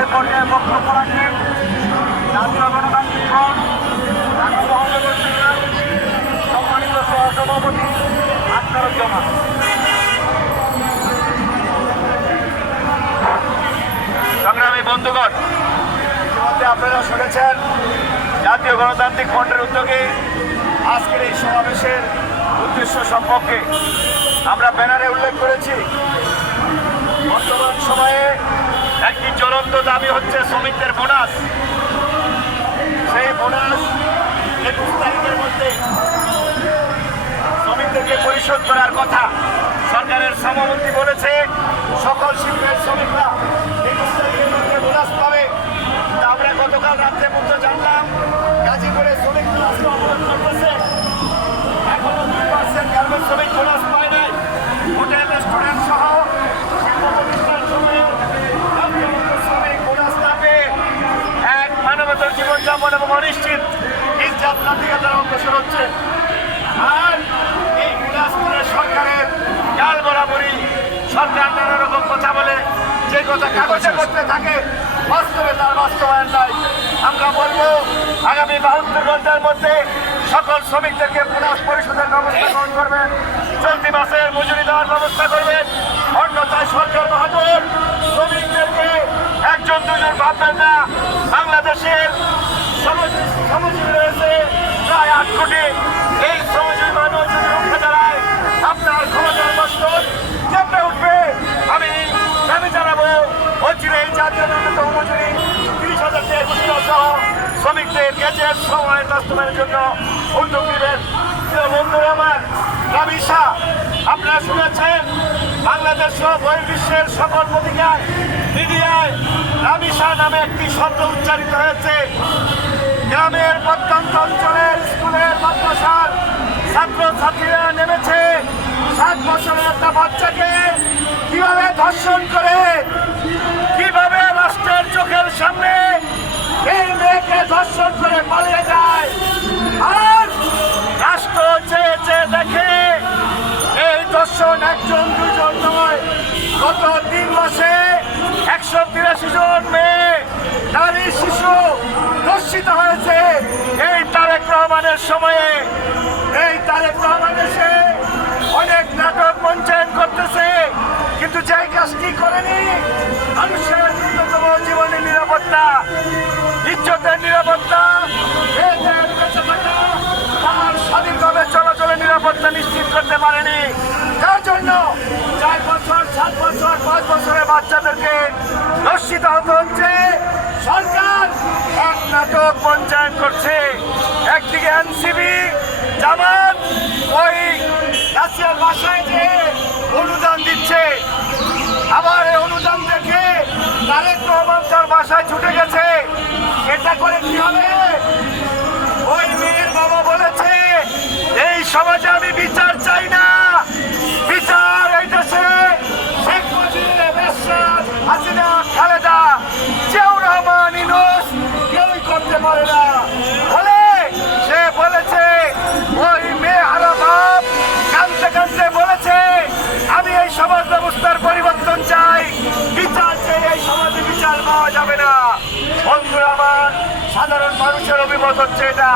এ পর্যায়ে বক্তব্য রাখেন জাতীয় গণতান্ত্রিক ফ্রন্ট ঢাকা মহানগর শাখার সম্মানিত সহসভাপতি আখতারুজ্জামান। সংগ্রামী বন্ধুগণ, ইতিমধ্যে আপনারা শুনেছেন জাতীয় গণতান্ত্রিক ফ্রন্টের উদ্যোগে আজকের এই সমাবেশের উদ্দেশ্য সম্পর্কে আমরা ব্যানারে উল্লেখ করেছি। বর্তমান সময়ে একটি জ্বলন্ত দাবি হচ্ছে শ্রমিকদের বোনাস। সেই বোনাস 21 তারিখের মধ্যে শ্রমিকদেরকে পরিশোধ করার কথা সরকারের শ্রমমন্ত্রী বলেছে। সকল শিল্পের শ্রমিকরা 21 তারিখের মধ্যে বোনাস পাবে। আমরা গতকাল রাত্রে পর্যন্ত জানলাম গাজীপুরে শ্রমিক বোনাস অবরোধ করতেছে। এখনো 2% গার্মেন্টস শ্রমিক বোনাস পায় নাই। হোটেল রেস্টুরেন্ট সহ শিল্প প্রতিষ্ঠান সময়ে শ্রমিক বোনাস না পেয়ে এক মানবতার জীবনযাপন এবং অনিশ্চিত নির্যাতনার দিকে তারা অগ্রসর হচ্ছে। আর এই বোনাস করে সরকারের গাল বরাবরই সরকার নানা রকম কথা বলে, যে কথা কাগজে করতে থাকে বাস্তবে তার বাস্তবায়ন নাই। আমরা বলবো আগামী 72 ঘন্টার মধ্যে সকল শ্রমিকদেরকে বোনাস পরিশোধের ব্যবস্থা গ্রহণ করবেন, চলতি মাসের মজুরি দেওয়ার ব্যবস্থা করবেন। অন্যথায় সরকার বাহাদুর শ্রমিকদেরকে একজন দুজন ভাববেন না। বাংলাদেশের শ্রমজীবী রয়েছে প্রায় 8 কোটি। এই শ্রমজীবী মানুষ যদি রুখে দাঁড়ায় আপনার ক্ষমতার বস্তর কেঁপে উঠবে। আমি জানাবো অচিরে এই জাতীয় ন্যূনতম মজুরি 30,000 টাকা ঘোষণা সহ শ্রমিকদের গেজেট সময় বাস্তবায়নের জন্য উদ্যোগ নেবেন। বন্ধুরা আমার, রাবিশা আপনারা শুনেছেন বাংলাদেশ সহ বহির্বিশ্বের সকল পত্রিকায় মিডিয়ায় রাবিশা নামে একটি শব্দ উচ্চারিত হয়েছে। গ্রামের প্রত্যন্ত অঞ্চলের স্কুলের মাদ্রাসার ছাত্রছাত্রীরা নেমেছে 7 বছরের একটা বাচ্চাকে কিভাবে ধর্ষণ করে, কিভাবে রাষ্ট্রের চোখের সামনে এই মেয়েকে ধর্ষণ করে পালিয়ে যায়। আর রাষ্ট্র চেয়ে চেয়ে দেখে এই ধর্ষণ একজন দুজন নয়, গত 3 মাসে 183 জন মেয়ে নারী শিশু ধর্ষিত হয়েছে। এই তারেক রহমানের সময়ে এই তারেক রহমান এসে অনেক নাটক মঞ্চায়ন করতেছে, কিন্তু যাই কাজটি করেনি মানুষের ন্যূনতম জীবনের নিরাপত্তা, ইজ্জতের নিরাপত্তা, বেঁচে থাকা, তার স্বাধীনভাবে চলাচলের নিরাপত্তা নিশ্চিত করতে পারেনি। যার জন্য 4 বছর 7 বছর 5 বছরের বাচ্চাদেরকে ধর্ষিত হতে হচ্ছে। সরকার এক নাটক মঞ্চায়ন করছে। একদিকে এনসিবি জামাত ওই রাশিয়ার বাসায় যে অনুদান দিচ্ছে, আবার এই অনুদান দেখে তারেক রহমান তার বাসায় ছুটে গেছে। এটা করে কি হবে? ওই মেয়ের বাবা বলেছে এই সমাজে আমি বিচার চাই না। বিচার এই দেশে শেখ মুজিব, এরশাদ, হাসিনা, খালেদা, জিয়াউর রহমান, ইউনূস কেউই করতে পারে না বলে সে বলেছে। ওই মেয়ে হারা বাপ কাঁদতে কাঁদতে বলেছে আমি এই সমাজ ব্যবস্থার পরিবর্তন চাই, বিচার চাই। এই সমাজে বিচার পাওয়া যাবে না। বন্ধুরা আমার, সাধারণ মানুষের অভিমত হচ্ছে এটা।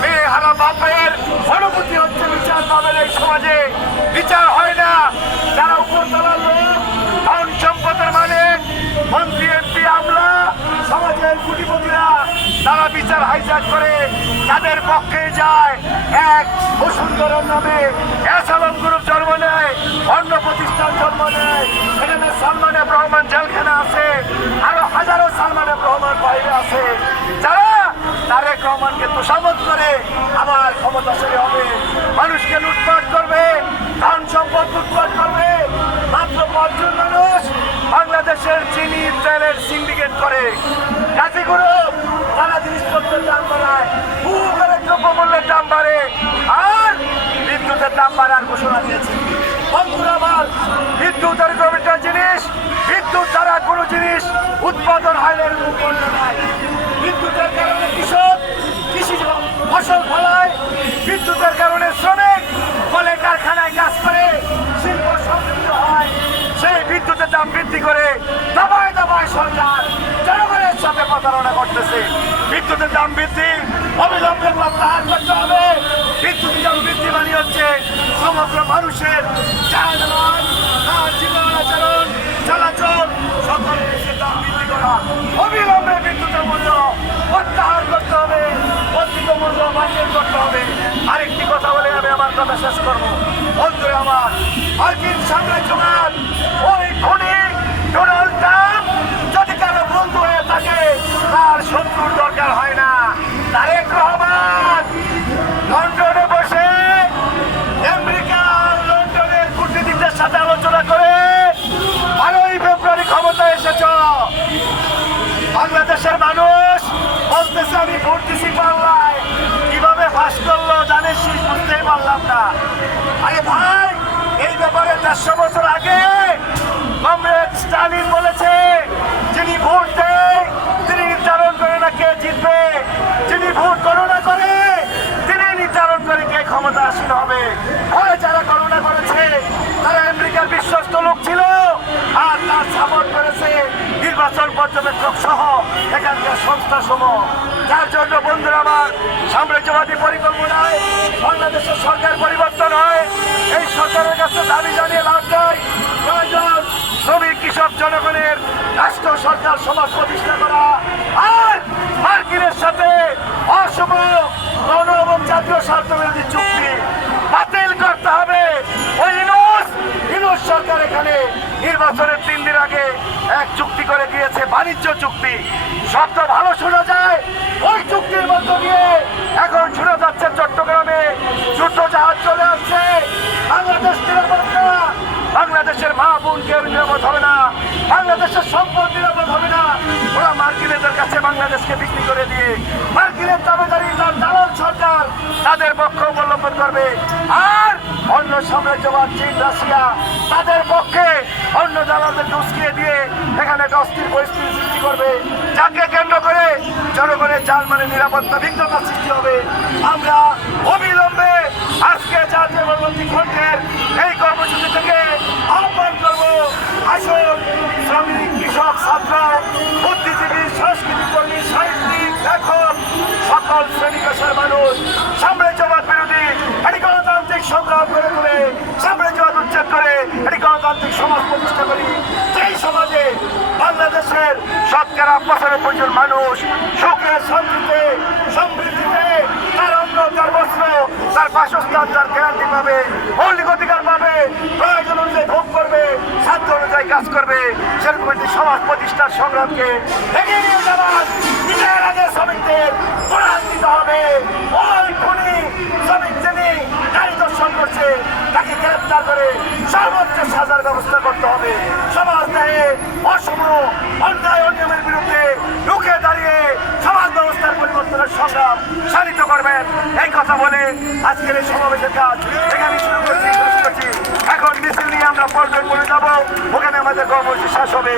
মেয়ে হারা বাপের অনুভূতি হচ্ছে বিচার পাবেন এই সমাজে। বিচার হয় না। যারা উপরতলার লোক, ধন সম্পদের মালিক, মন্ত্রী এমপি, আমলা, সমাজের কোটিপতিরা, তারা বিচার হাইজ্যাক করে তাদের পক্ষে যায়। এক বসুন্ধরার নামে এসালাম গ্রুপ জন্ম নেয়, অন্য প্রতিষ্ঠান জন্ম নেয়। সেখানে সালমান এফ রহমান জেলখানা আছে, আরো হাজারো সালমান এফ রহমান বাইরে আছে, যারা তারেক রহমানকে তোষামত করে আবার ক্ষমতাশালী হবে, মানুষকে লুটপাট করবে, ধন সম্পদ লুটপাট করবে। মাত্র 5 জন মানুষ বাংলাদেশের চিনি তেলের সিন্ডিকেট করে। গাজী গ্রুপ তারা জিনিসপত্রের দাম বাড়ায়, দ্রব্যমূল্যের দাম বাড়ে, আর বিদ্যুতের দাম বাড়ার ঘোষণা দিয়েছে। বন্ধুরা আমার, বিদ্যুৎ এরকম একটা জিনিস, বিদ্যুৎ ছাড়া কোনো জিনিস উৎপাদন হয় না, এরকম বন্যা নাই। বিদ্যুতের কারণে কৃষক কৃষি ফসল ফলায়, বিদ্যুতের কারণে শ্রমিক কলে কারখানায় কাজ করে, শিল্প সমৃদ্ধ হয়। সেই বিদ্যুতের দাম বৃদ্ধি করে দবায় দবায় সরকার প্রতারণা করতেছে। বিদ্যুতের দাম বৃদ্ধি অবিলম্বে প্রত্যাহার করতে হবে। বিদ্যুৎ দাম বৃদ্ধি মানে হচ্ছে সমগ্র মানুষের যানবাহন, তার জীবন আচরণ, চলাচল সকল কিছুর দাম বৃদ্ধি করা। অবিলম্বে বিদ্যুতের মূল্য প্রত্যাহার করতে হবে, অধিক মূল্য বাতিল করতে হবে। আরেকটি কথা বলে আমি আমার কথা শেষ করবো। বন্ধুরা আমার, মার্কিন সাম্রাজ্যবাদ ওই খুনি ডোনাল্ড ট্রাম্প যদি কারো বন্ধু হয়ে থাকে তার শত্রুর দরকার হয় না। তারেক রহমান লন্ডনে বসে আমেরিকা লন্ডনের কূটনীতিকদের সাথে আলোচনা করে 12ই ফেব্রুয়ারি ক্ষমতায় এসেছ। বাংলাদেশের মানুষ বলতেছে আমি ভোট দিছি বাংলায়, কিভাবে ফাঁস করলো জানিস বুঝতেই পারলাম না। আরে ভাই, এই ব্যাপারে 150 বছর আগে কমরেড স্টালিন বলেছে যিনি ভোট দেয় তিনি নির্ধারণ করে না কে জিতবে, যিনি ভোট গণনা করে তিনি নির্ধারণ করে কে ক্ষমতা আসীন হবে। ওই যারা গণনা করেছে তারা আমেরিকার বিশ্বস্ত লোক ছিল আর তার সাপোর্ট করেছে নির্বাচন পর্যবেক্ষক সহ এখানকার সংস্থা সমূহ। যার জন্য বন্ধুরা আমার, সাম্রাজ্যবাদী পরিকল্পনায় বাংলাদেশের সরকার পরিবর্তন হয়। এই সরকারের কাছে দাবি জানিয়ে লাভ নাই। প্রয়োজন শ্রমিক কৃষক জনগণের রাষ্ট্র সরকার সমাজ প্রতিষ্ঠা করা আর মার্কিনের সাথে অশুভ গণ এবং জাতীয় স্বার্থবিরোধী চুক্তি বাতিল করতে হবে। ওই ইনুস সরকার এখানে নির্বাচনের 3 দিন আগে এক চুক্তি করে গিয়েছে, বাণিজ্য চুক্তি। শব্দ ভালো শোনা যায়, ওই চুক্তির মধ্য দিয়ে এখন শোনা যাচ্ছে চট্টগ্রামে যুদ্ধ জাহাজ চলে আসছে। বাংলাদেশ নিরাপদ না, বাংলাদেশের মা বোন কেউ নিরাপদ হবে না, বাংলাদেশের সম্পদ নিরাপদ হবে না। ওরা মার্কিনের কাছে বাংলাদেশকে বিক্রি করে দিয়ে মার্কিনের দাবিদারি তার দালাল সরকার তাদের পক্ষ অবলম্বন করবে। আর অন্য সাম্রাজ্যবাদ চীন রাশিয়া তাদের পক্ষে অন্য দালালদেরকে উস্কিয়ে দিয়ে এখানে একটা অস্থির পরিস্থিতি সৃষ্টি করবে, যাকে কেন্দ্র করে জনগণের জানমালের নিরাপত্তা বিঘ্নতা সৃষ্টি হবে। আমরা অবিলম্বে আজকে জাতীয় গণতান্ত্রিক ফ্রন্টের এই কর্মসূচি থেকে আহ্বান করবো, আসুন শ্রমিক কৃষক ছাত্র বুদ্ধিজীবী সংস্কৃতি কর্মী সাহিত্যিক লেখক সকল শ্রেণী পেশার মানুষ সাম্রাজ্যবাদ বিরোধী একটি গণতান্ত্রিক সংগ্রাম করে তুলে সাম্রাজ্যবাদ উচ্ছেদ করে একটি গণতান্ত্রিক সমাজ প্রতিষ্ঠা করি। যেই সমাজে বাংলাদেশের 95% জন মানুষ সুখে শান্তিতে সমৃদ্ধিতে তার অন্ন তার বস্ত্র তার বাসস্থান তার গ্যারান্টি পাবে, মৌলিক অধিকার পাবে, প্রয়োজন অনুযায়ী ভোগ করবে, সাধ্য অনুযায়ী কাজ করবে, সেরকম একটি সমাজ প্রতিষ্ঠার সংগ্রামকে এগিয়ে নিয়ে যাওয়ার নিজের আগে শ্রমিকদের প্রয়াস দিতে হবে। ওই খুনি শ্রমিক যিনি নারী দর্শন করছে তাকে গ্রেপ্তার করে সর্বোচ্চ সাজার ব্যবস্থা করতে হবে। সমাজ দেহে অসম অন্যায় অনিয়মের বিরুদ্ধে রুখে দাঁড়িয়ে সমাজ ব্যবস্থার পরিবর্তনের সংগ্রাম সাধিত করবেন। এই কথা বলে আজকের এই সমাবেশের কাজ এখানে শুরু করছি। এখন মিছিল নিয়ে আমরা পল্টন করে যাবো, ওখানে আমাদের কর্মসূচি শেষ হবে।